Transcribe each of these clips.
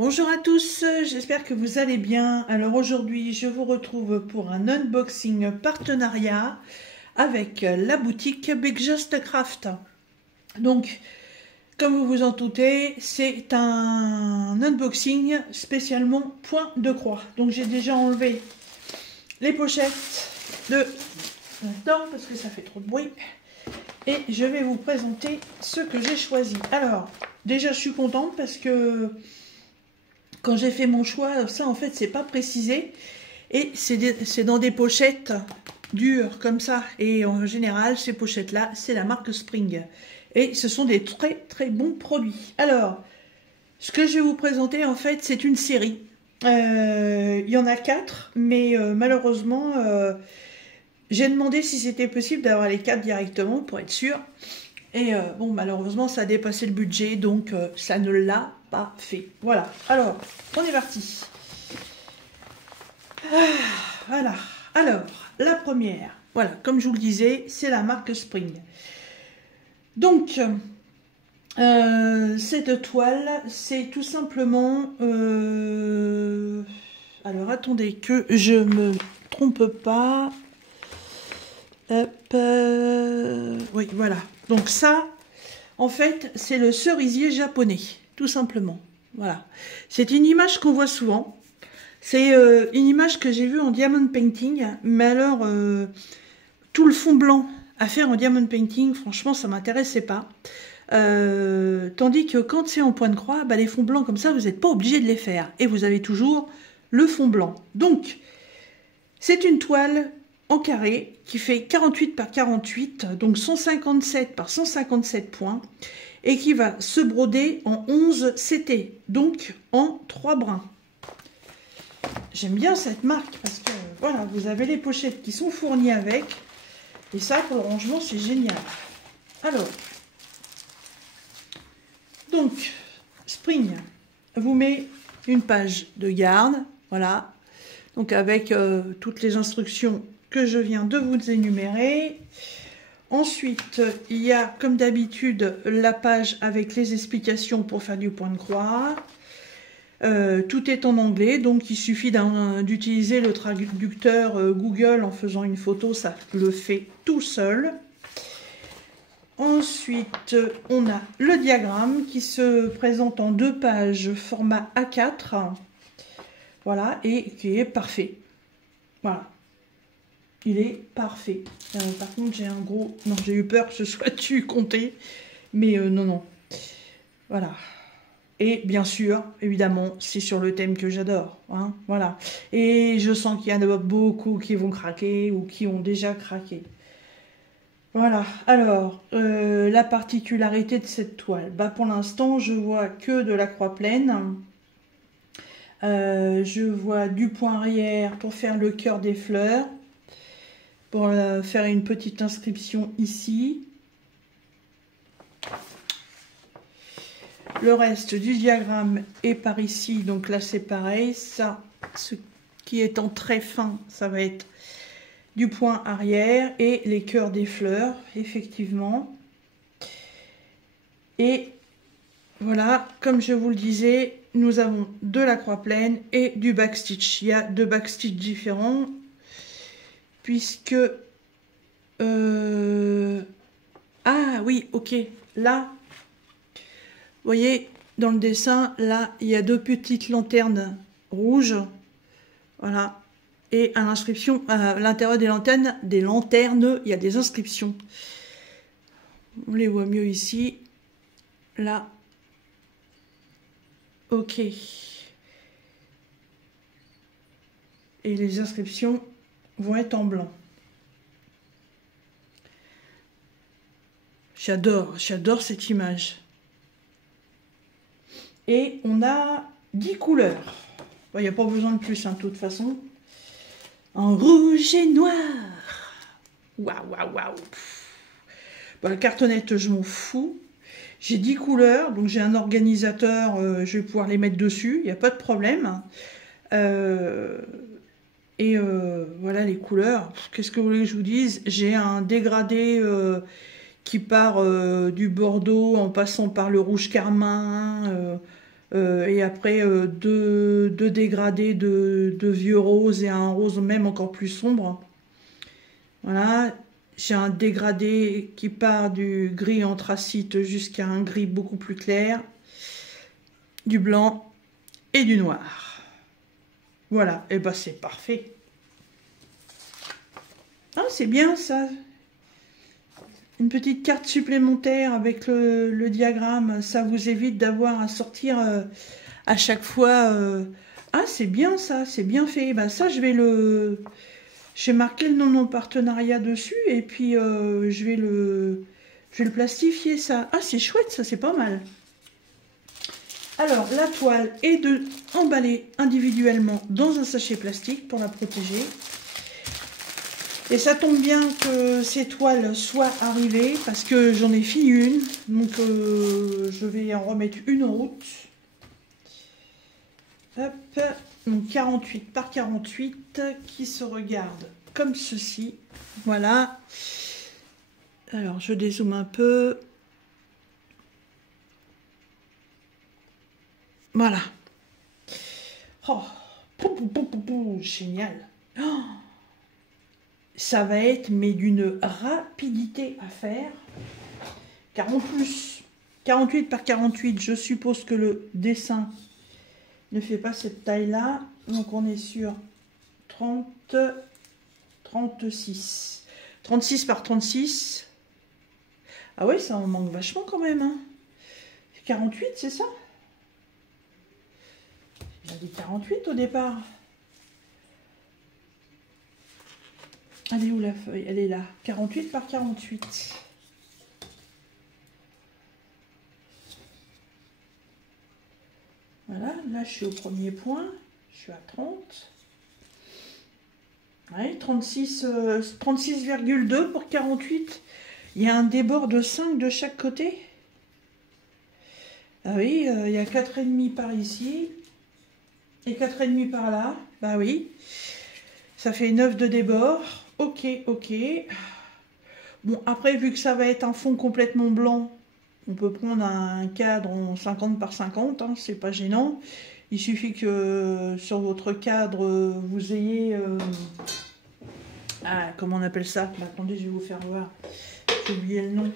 Bonjour à tous, j'espère que vous allez bien. Alors aujourd'hui, je vous retrouve pour un unboxing partenariat avec la boutique Big Just Craft. Donc, comme vous vous en doutez, c'est un unboxing spécialement point de croix. Donc j'ai déjà enlevé les pochettes de là-dedans parce que ça fait trop de bruit. Et je vais vous présenter ce que j'ai choisi. Alors, déjà je suis contente parce que quand j'ai fait mon choix, ça en fait c'est pas précisé. Et c'est dans des pochettes dures comme ça. Et en général, ces pochettes-là, c'est la marque Spring. Et ce sont des très très bons produits. Alors, ce que je vais vous présenter en fait, c'est une série. Il y en a 4, mais malheureusement, j'ai demandé si c'était possible d'avoir les 4 directement pour être sûr. Et bon, malheureusement, ça a dépassé le budget, donc ça ne l'a pas fait. Voilà, alors, on est parti. Voilà, alors, la première, voilà, comme je vous le disais, c'est la marque Spring. Donc, cette toile, c'est tout simplement... alors, attendez que je me trompe pas. Hop, oui, voilà. Donc ça, en fait, c'est le cerisier japonais, tout simplement. Voilà. C'est une image qu'on voit souvent. C'est une image que j'ai vue en diamond painting, mais alors, tout le fond blanc à faire en diamond painting, franchement, ça ne m'intéressait pas. Tandis que quand c'est en point de croix, bah, les fonds blancs comme ça, vous n'êtes pas obligé de les faire. Et vous avez toujours le fond blanc. Donc, c'est une toile en carré qui fait 48 par 48, donc 157 par 157 points, et qui va se broder en 11 CT, donc en 3 brins. J'aime bien cette marque parce que voilà, vous avez les pochettes qui sont fournies avec, et ça pour le rangement c'est génial. Alors, donc Spring vous met une page de garde, voilà, donc avec toutes les instructions que je viens de vous énumérer. Ensuite, il y a comme d'habitude la page avec les explications pour faire du point de croix. Tout est en anglais, donc il suffit d'utiliser le traducteur Google en faisant une photo, ça le fait tout seul. Ensuite, on a le diagramme qui se présente en 2 pages format A4. Voilà, et qui est parfait. Voilà. Il est parfait. Par contre, j'ai un gros... Non, j'ai eu peur que ce soit tu compté. Mais non, non. Voilà. Et bien sûr, évidemment, c'est sur le thème que j'adore. Hein, voilà. Et je sens qu'il y en a beaucoup qui vont craquer ou qui ont déjà craqué. Voilà. Alors, la particularité de cette toile. Bah, pour l'instant, je vois que de la croix pleine. Je vois du point arrière pour faire le cœur des fleurs. Pour faire une petite inscription ici. Le reste du diagramme est par ici, donc là c'est pareil. Ça, ce qui est en très fin, ça va être du point arrière et les cœurs des fleurs, effectivement. Et voilà, comme je vous le disais, nous avons de la croix pleine et du backstitch. Il y a 2 backstitch différents. Puisque... ah oui, ok. Là, vous voyez, dans le dessin, là, il y a 2 petites lanternes rouges. Voilà. Et à l'inscription, à l'intérieur des lanternes, il y a des inscriptions. On les voit mieux ici. Là. Ok. Et les inscriptions vont être en blanc. J'adore cette image. Et on a 10 couleurs. Il n'y a pas besoin de plus, hein, de toute façon. En rouge et noir. Waouh, waouh, waouh. Bon, la cartonnette, je m'en fous. J'ai 10 couleurs, donc j'ai un organisateur, je vais pouvoir les mettre dessus, il n'y a pas de problème. Voilà les couleurs. Qu'est-ce que vous voulez que je vous dise? J'ai un dégradé qui part du bordeaux en passant par le rouge carmin. Et après, deux dégradés de vieux rose et un rose même encore plus sombre. Voilà. J'ai un dégradé qui part du gris anthracite jusqu'à un gris beaucoup plus clair. Du blanc et du noir. Voilà, et ben c'est parfait. Ah, c'est bien ça. Une petite carte supplémentaire avec le diagramme, ça vous évite d'avoir à sortir à chaque fois. Ah, c'est bien ça, c'est bien fait. Ben, ça, je vais marquer le nom de partenariat dessus et puis je vais le plastifier ça. Ah, c'est chouette, ça, c'est pas mal. Alors, la toile est emballée individuellement dans un sachet plastique pour la protéger. Et ça tombe bien que ces toiles soient arrivées parce que j'en ai fini une. Donc, je vais en remettre une en route. Hop, donc 48 par 48 qui se regarde comme ceci. Voilà. Alors, je dézoome un peu. Voilà. Oh, génial. Oh, ça va être, mais d'une rapidité à faire. Car en plus, 48 par 48, je suppose que le dessin ne fait pas cette taille-là. Donc, on est sur 36. 36 par 36. Ah ouais, ça en manque vachement quand même. Hein. 48, c'est ça? J'avais 48 au départ. Elle est où la feuille? Elle est là. 48 par 48. Voilà, là je suis au premier point. Je suis à 30. Ouais, 36,2 pour 48. Il y a un débord de 5 de chaque côté. Ah oui, il y a 4,5 par ici. Et 4,5 par là. Bah oui. Ça fait 9 de débord. Ok, ok. Bon, après, vu que ça va être un fond complètement blanc, on peut prendre un cadre en 50 par 50. Hein, c'est pas gênant. Il suffit que sur votre cadre, vous ayez... ah, comment on appelle ça? Bah, attendez, je vais vous faire voir. J'ai oublié le nom.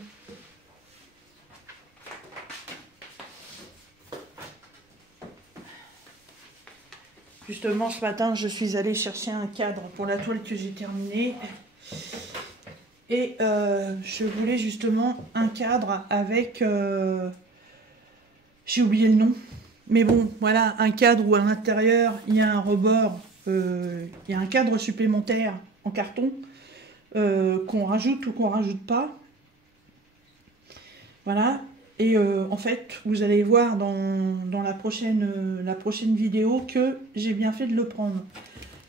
Justement, ce matin, je suis allée chercher un cadre pour la toile que j'ai terminée. Et je voulais justement un cadre avec... j'ai oublié le nom. Mais bon, voilà, un cadre où à l'intérieur, il y a un rebord, il y a un cadre supplémentaire en carton qu'on rajoute ou qu'on rajoute pas. Voilà. Et en fait, vous allez voir dans la prochaine vidéo que j'ai bien fait de le prendre.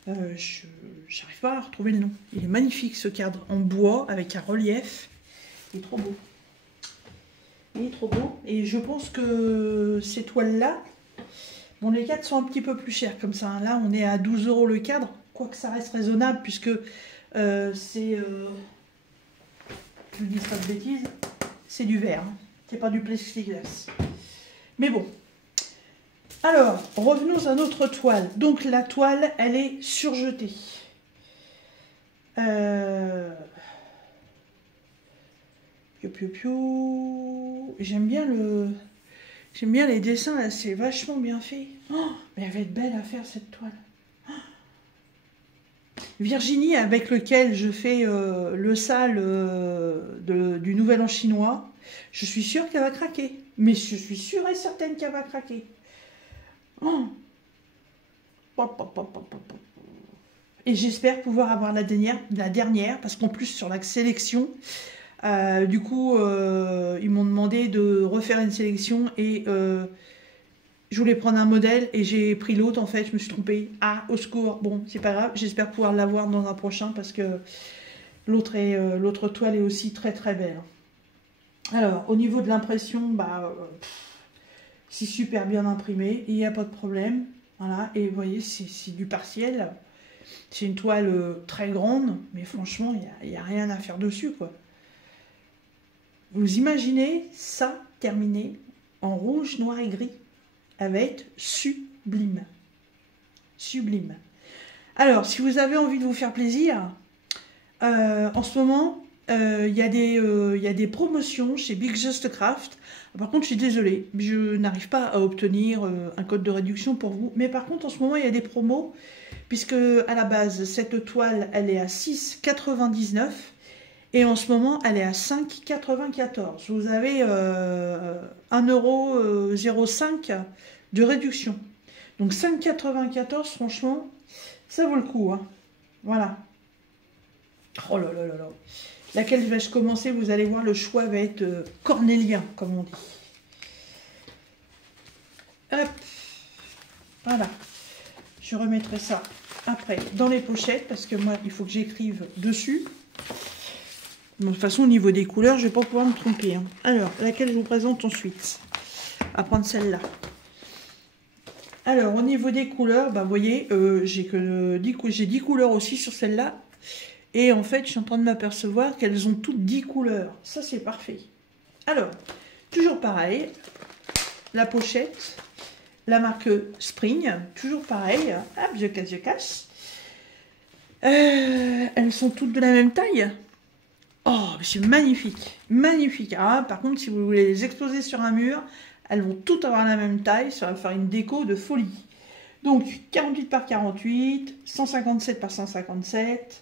J'arrive pas à retrouver le nom. Il est magnifique ce cadre en bois avec un relief. Il est trop beau. Il est trop beau. Et je pense que ces toiles-là, bon, les cadres sont un petit peu plus chers comme ça. Là, on est à 12 € le cadre. Quoique ça reste raisonnable puisque c'est... je ne dis pas de bêtises. C'est du verre. Hein. C'est pas du plexiglas. Mais bon. Alors, revenons à notre toile. Donc, la toile, elle est surjetée. J'aime bien les dessins, là, c'est vachement bien fait. Oh, mais elle va être belle à faire, cette toile. Oh. Virginie, avec lequel je fais le sale du Nouvel An chinois, je suis sûre qu'elle va craquer. Mais je suis sûre et certaine qu'elle va craquer. Oh. Et j'espère pouvoir avoir la dernière, parce qu'en plus sur la sélection, du coup, ils m'ont demandé de refaire une sélection et je voulais prendre un modèle et j'ai pris l'autre en fait, je me suis trompée. Ah, au secours, bon, c'est pas grave, j'espère pouvoir l'avoir dans un prochain parce que l'autre toile est aussi très très belle. Alors, au niveau de l'impression, bah, c'est super bien imprimé, il n'y a pas de problème. Voilà, et vous voyez, c'est du partiel. C'est une toile très grande, mais franchement, il n'y a rien à faire dessus, quoi. Vous imaginez ça terminé en rouge, noir et gris? Elle va être sublime. Sublime. Alors, si vous avez envie de vous faire plaisir, en ce moment, il y a des promotions chez Big Just Craft. Par contre, je suis désolée, je n'arrive pas à obtenir un code de réduction pour vous. Mais par contre, en ce moment, il y a des promos, puisque à la base, cette toile, elle est à 6,99 € et en ce moment, elle est à 5,94 €. Vous avez 1,05 € de réduction. Donc 5,94 €, franchement, ça vaut le coup. Hein. Voilà. Oh là là là là. Laquelle vais-je commencer? Vous allez voir, le choix va être cornélien, comme on dit. Hop. Voilà. Je remettrai ça après dans les pochettes, parce que moi, il faut que j'écrive dessus. De toute façon, au niveau des couleurs, je ne vais pas pouvoir me tromper. Hein. Alors, laquelle je vous présente ensuite? On va prendre celle-là. Alors, au niveau des couleurs, bah, vous voyez, j'ai 10 couleurs aussi sur celle-là. Et en fait, je suis en train de m'apercevoir qu'elles ont toutes 10 couleurs. Ça, c'est parfait. Alors, toujours pareil. La pochette, la marque Spring, toujours pareil. Hop, je casse. Elles sont toutes de la même taille. Oh, c'est magnifique. Magnifique. Ah, par contre, si vous voulez les exposer sur un mur, elles vont toutes avoir la même taille. Ça va faire une déco de folie. Donc, 48 par 48, 157 par 157...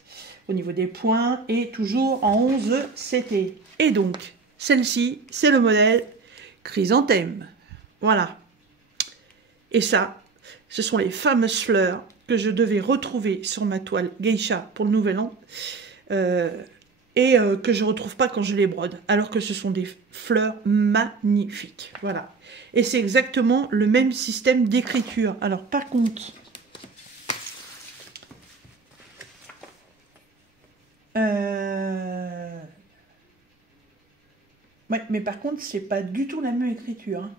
au niveau des points, et toujours en 11 CT. Et donc, celle-ci, c'est le modèle chrysanthème. Voilà. Et ça, ce sont les fameuses fleurs que je devais retrouver sur ma toile Geisha pour le Nouvel An, et que je ne retrouve pas quand je les brode, alors que ce sont des fleurs magnifiques. Voilà. Et c'est exactement le même système d'écriture. Alors, par contre... ouais, mais par contre, c'est pas du tout la même écriture. Hein.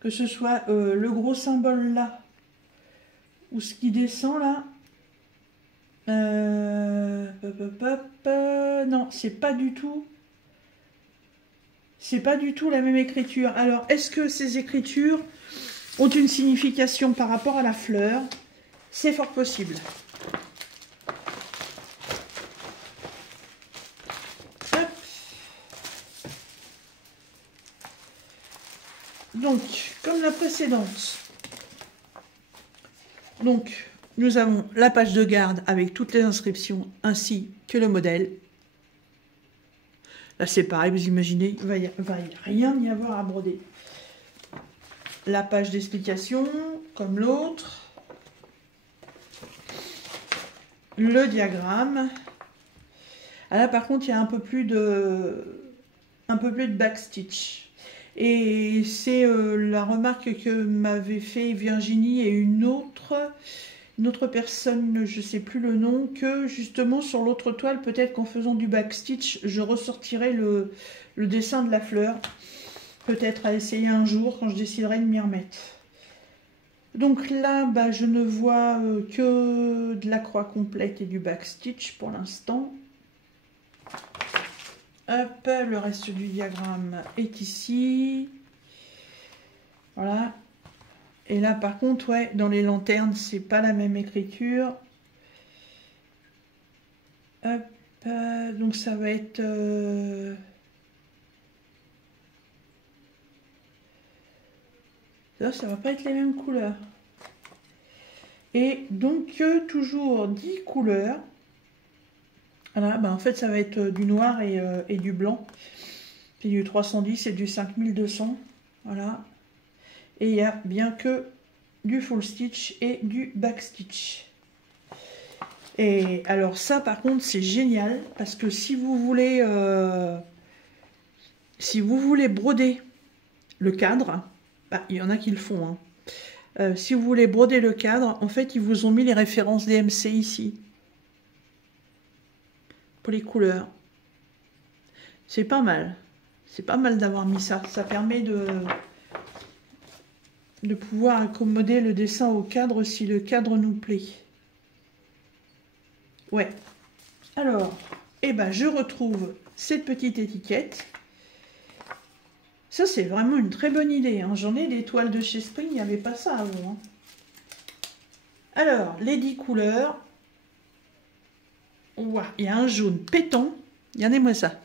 Que ce soit le gros symbole là, ou ce qui descend là. Non, c'est pas du tout. C'est pas du tout la même écriture. Alors, est-ce que ces écritures ont une signification par rapport à la fleur? C'est fort possible. Donc, comme la précédente, donc, nous avons la page de garde avec toutes les inscriptions ainsi que le modèle. Là, c'est pareil, vous imaginez, il va rien y avoir à broder. La page d'explication, comme l'autre. Le diagramme. Ah là, par contre, il y a un peu plus de backstitch. Et c'est la remarque que m'avait fait Virginie et une autre personne, je ne sais plus le nom, que justement sur l'autre toile, peut-être qu'en faisant du backstitch, je ressortirai le dessin de la fleur. Peut-être à essayer un jour quand je déciderai de m'y remettre. Donc là, bah, je ne vois que de la croix complète et du backstitch pour l'instant. Hop, le reste du diagramme est ici. Voilà. Et là, par contre, ouais, dans les lanternes, c'est pas la même écriture. Hop, donc ça va être... ça va pas être les mêmes couleurs. Et donc, toujours 10 couleurs. Voilà, bah en fait, ça va être du noir et du blanc. Puis du 310 et du 5200. Voilà. Et il y a bien que du full stitch et du back stitch. Et alors ça, par contre, c'est génial. Parce que si vous voulez broder le cadre, bah, il y en a qui le font. Hein. Si vous voulez broder le cadre, en fait, ils vous ont mis les références DMC ici. Pour les couleurs. C'est pas mal. C'est pas mal d'avoir mis ça. Ça permet de pouvoir accommoder le dessin au cadre si le cadre nous plaît. Ouais. Alors, eh ben, je retrouve cette petite étiquette. Ça, c'est vraiment une très bonne idée. Hein. J'en ai des toiles de chez Spring, il n'y avait pas ça avant. Hein. Alors, les 10 couleurs. Ouah, il y a un jaune pétant. Regardez-moi ça.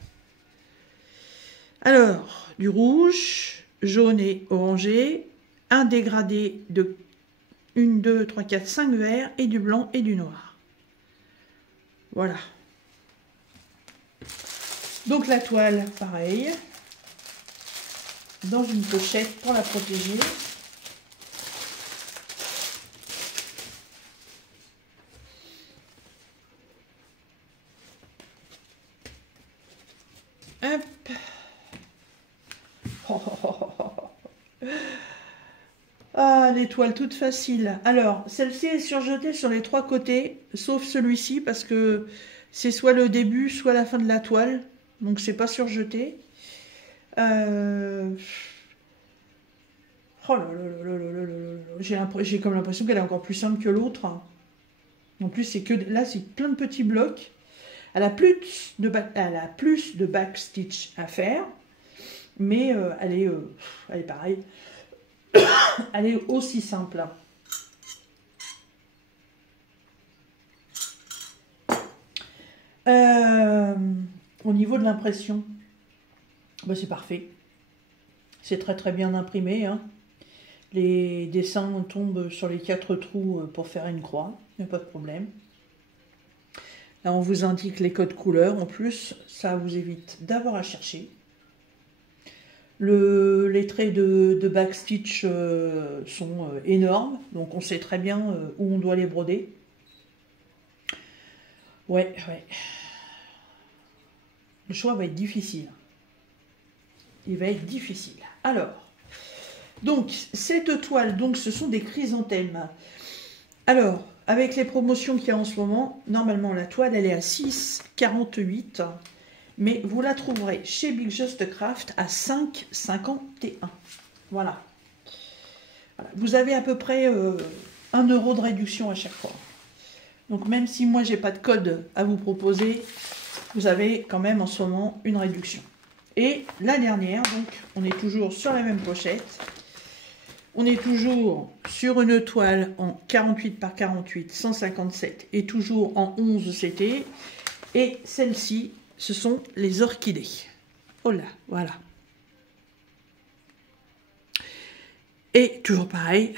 Alors, du rouge, jaune et orangé. Un dégradé de 1, 2, 3, 4, 5 verts. Et du blanc et du noir. Voilà. Donc la toile, pareil. Dans une pochette pour la protéger. Hop. Oh, oh, oh, oh. Ah, les toiles toutes faciles. Alors, celle-ci est surjetée sur les 3 côtés, sauf celui-ci, parce que c'est soit le début, soit la fin de la toile. Donc, c'est pas surjeté. Oh là là là là là là là. J'ai comme l'impression qu'elle est encore plus simple que l'autre. En plus, c'est que là, c'est plein de petits blocs. Elle a plus de backstitch à faire, mais elle est pareille. Elle est aussi simple. Au niveau de l'impression, bah, c'est parfait. C'est très très bien imprimé. Hein. Les dessins tombent sur les 4 trous pour faire une croix. Il n'y a pas de problème. Là, on vous indique les codes couleurs. En plus, ça vous évite d'avoir à chercher. Les traits de backstitch sont énormes. Donc, on sait très bien où on doit les broder. Ouais. Le choix va être difficile. Il va être difficile. Alors, donc, cette toile, donc, ce sont des chrysanthèmes. Alors, avec les promotions qu'il y a en ce moment, normalement, la toile, elle est à 6,48 €. Mais vous la trouverez chez Big Just Craft à 5,51 €. Voilà. Vous avez à peu près 1 € de réduction à chaque fois. Donc, même si moi, j'ai pas de code à vous proposer, vous avez quand même en ce moment une réduction. Et la dernière, donc, on est toujours sur la même pochette. On est toujours sur une toile en 48 par 48, 157 et toujours en 11 CT. Et celle-ci, ce sont les orchidées. Oh là, voilà. Et toujours pareil,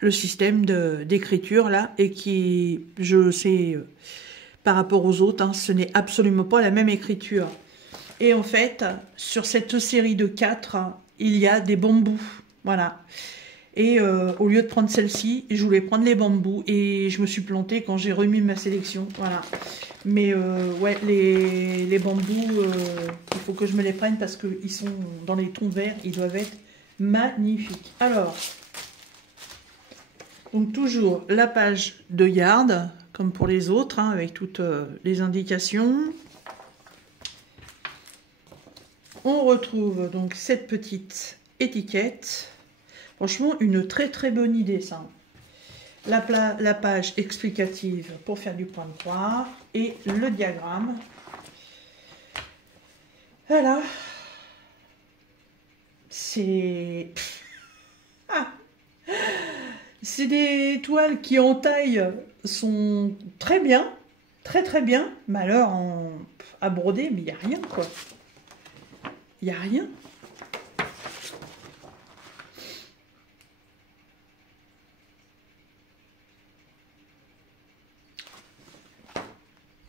le système d'écriture là, et qui, je sais, par rapport aux autres, hein, ce n'est absolument pas la même écriture. Et en fait, sur cette série de 4, il y a des bambous. Voilà. Et au lieu de prendre celle-ci, je voulais prendre les bambous. Et je me suis plantée quand j'ai remis ma sélection. Voilà. Mais ouais, les bambous, il faut que je me les prenne parce qu'ils sont dans les tons verts. Ils doivent être magnifiques. Alors, donc toujours la page de garde, comme pour les autres, hein, avec toutes les indications. On retrouve donc cette petite étiquette. Franchement, une très très bonne idée ça. La page explicative pour faire du point de croix et le diagramme. Voilà. C'est... C'est des toiles qui en taille sont très bien, très très bien. Mais alors à broder, mais il n'y a rien quoi. Il n'y a rien.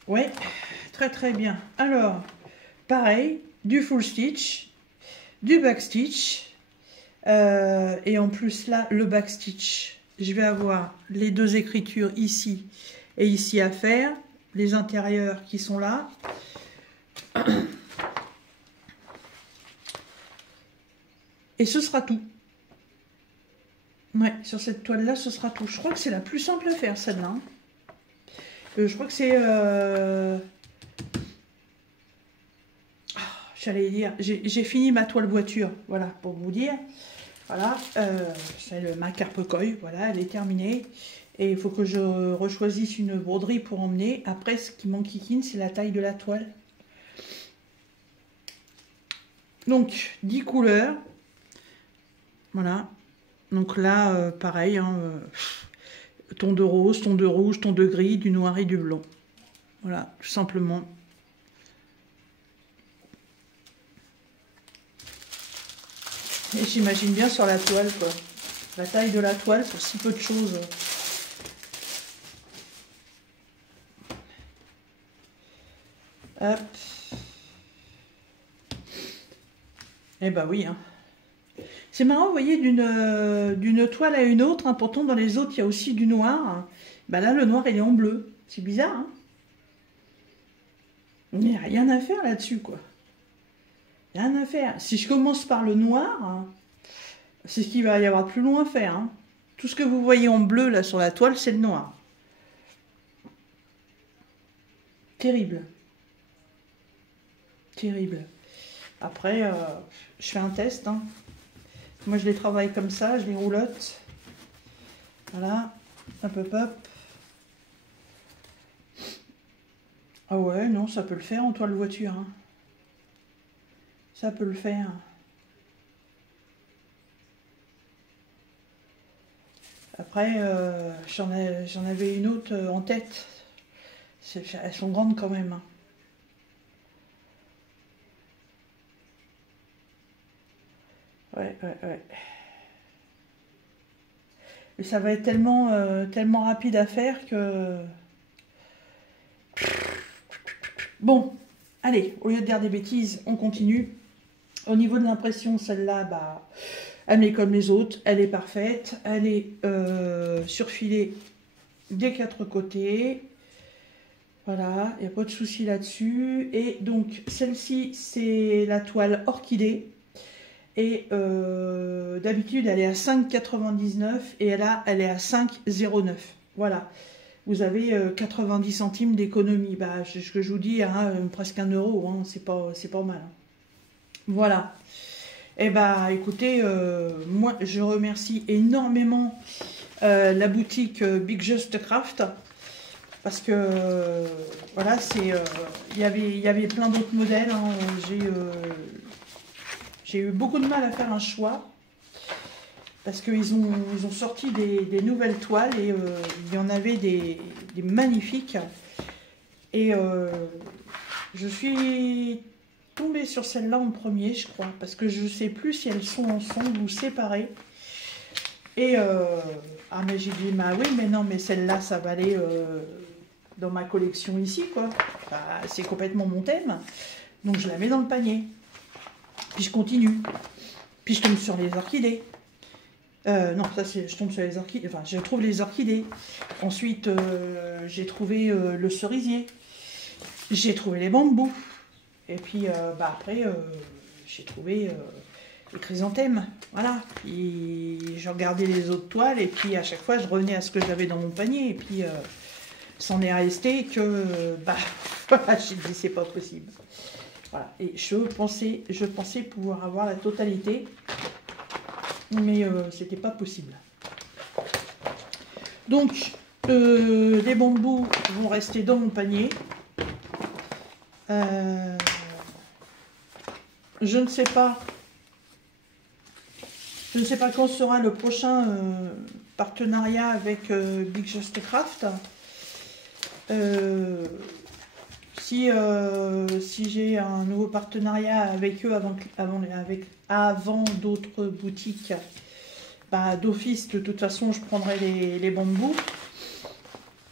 Ouais, très très bien. Alors, pareil, du full stitch, du backstitch. Et en plus là, le backstitch, je vais avoir les 2 écritures ici et ici à faire. Les intérieurs qui sont là. Et ce sera tout. Ouais, sur cette toile-là, ce sera tout. Je crois que c'est la plus simple à faire, celle-là. Hein. Je crois que c'est... j'allais dire... J'ai fini ma toile voiture, voilà, pour vous dire. Voilà, c'est ma carpe-coille, voilà, elle est terminée. Et il faut que je rechoisisse une broderie pour emmener. Après, ce qui m'enquiquine, c'est la taille de la toile. Donc, 10 couleurs. Voilà. Donc là, pareil, hein, ton de rose, ton de rouge, ton de gris, du noir et du blanc. Voilà, tout simplement. Et j'imagine bien sur la toile, quoi. La taille de la toile pour si peu de choses. Hop. Eh ben oui, hein. C'est marrant, vous voyez, d'une toile à une autre, hein, pourtant dans les autres, il y a aussi du noir. Ben là, le noir, il est en bleu. C'est bizarre, hein. Il n'y a rien à faire là-dessus, quoi. Rien à faire. Si je commence par le noir, hein, c'est ce qu'il va y avoir de plus loin à faire, hein. Tout ce que vous voyez en bleu, là, sur la toile, c'est le noir. Terrible. Terrible. Après, je fais un test, hein. Moi, je les travaille comme ça, je les roulotte. Voilà. Hop, hop, hop. Ah ouais, non, ça peut le faire en toile voiture, hein. Ça peut le faire. Après, j'en avais une autre en tête. Elles sont grandes quand même, hein. Ouais, ouais, ouais. Et ça va être tellement, tellement rapide à faire que... Bon, allez, au lieu de dire des bêtises, on continue. Au niveau de l'impression, celle-là, bah, elle est comme les autres, elle est parfaite. Elle est surfilée des quatre côtés. Voilà, il n'y a pas de souci là-dessus. Et donc, celle-ci, c'est la toile orchidée. Et d'habitude, elle est à 5,99 et là, elle est à 5,09. Voilà, vous avez 90 centimes d'économie. Bah, ce que je vous dis, hein, presque 1 euro, hein, c'est pas mal. Voilà. Et bah, écoutez, moi, je remercie énormément la boutique Big Just Craft. Parce que, voilà, il y avait plein d'autres modèles. Hein, j'ai eu beaucoup de mal à faire un choix parce qu'ils ont sorti des nouvelles toiles et il y en avait des magnifiques. Et je suis tombée sur celle-là en premier, je crois, parce que je ne sais plus si elles sont ensemble ou séparées. Et ah, mais j'ai dit, bah oui, mais non, mais celle-là, ça va aller dans ma collection ici, quoi. Bah, c'est complètement mon thème. Donc je la mets dans le panier. Puis je continue. Puis je tombe sur les orchidées. Non, ça c'est, je tombe sur les orchidées. Enfin, je trouve les orchidées. Ensuite, j'ai trouvé le cerisier. J'ai trouvé les bambous. Et puis, bah, après, j'ai trouvé les chrysanthèmes. Voilà. Puis, je regardais les autres toiles. Et puis, à chaque fois, je revenais à ce que j'avais dans mon panier. Et puis, c'en est resté que, bah, voilà, j'ai dit, c'est pas possible. Voilà, et je pensais pouvoir avoir la totalité, mais c'était pas possible. Donc, les bambous vont rester dans mon panier. Je ne sais pas quand sera le prochain partenariat avec Big Just Craft. Si j'ai un nouveau partenariat avec eux avant d'autres boutiques, bah, d'office, de toute façon, je prendrai les bambous.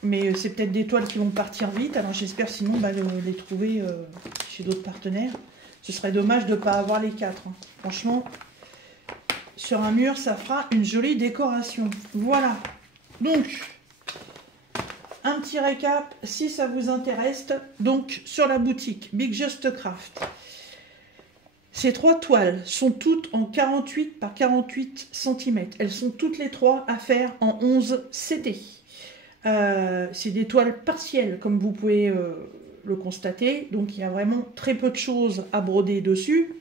Mais c'est peut-être des toiles qui vont partir vite. Alors j'espère sinon bah, les trouver chez d'autres partenaires. Ce serait dommage de ne pas avoir les 4. Hein. Franchement, sur un mur, ça fera une jolie décoration. Voilà. Donc... un petit récap, si ça vous intéresse, donc sur la boutique Big Just Craft. Ces 3 toiles sont toutes en 48 par 48 cm. Elles sont toutes les 3 à faire en 11 CT. C'est des toiles partielles, comme vous pouvez le constater. Donc il y a vraiment très peu de choses à broder dessus.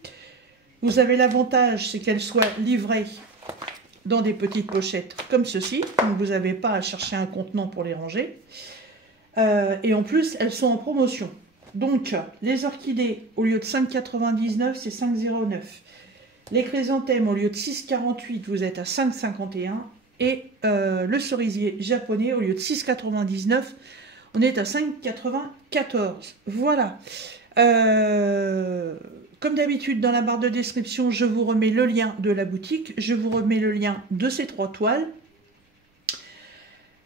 Vous avez l'avantage, c'est qu'elles soient livrées dans des petites pochettes comme ceci. Donc vous n'avez pas à chercher un contenant pour les ranger. Et en plus, elles sont en promotion. Donc, les orchidées, au lieu de 5,99, c'est 5,09. Les chrysanthèmes, au lieu de 6,48, vous êtes à 5,51. Et le cerisier japonais, au lieu de 6,99, on est à 5,94. Voilà. Comme d'habitude, dans la barre de description, je vous remets le lien de la boutique. Je vous remets le lien de ces 3 toiles.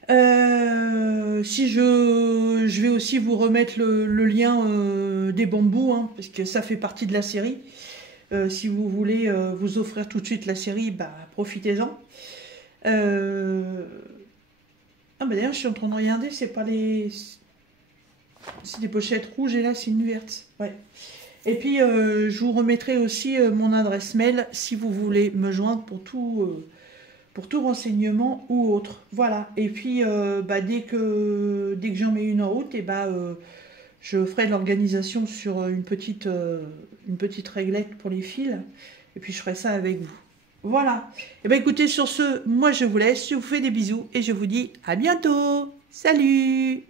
Si je vais aussi vous remettre le lien des bambous, hein, parce que ça fait partie de la série. Si vous voulez vous offrir tout de suite la série, bah, profitez-en. Ah bah d'ailleurs, je suis en train de regarder, c'est pas les... C'est des pochettes rouges et là, c'est une verte. Ouais. Et puis, je vous remettrai aussi mon adresse mail si vous voulez me joindre pour tout renseignement ou autre. Voilà. Et puis, bah, dès que j'en mets une en route, et bah, je ferai de l'organisation sur une petite réglette pour les fils. Et puis, je ferai ça avec vous. Voilà. Et bien, écoutez, sur ce, moi, je vous laisse. Je vous fais des bisous et je vous dis à bientôt. Salut!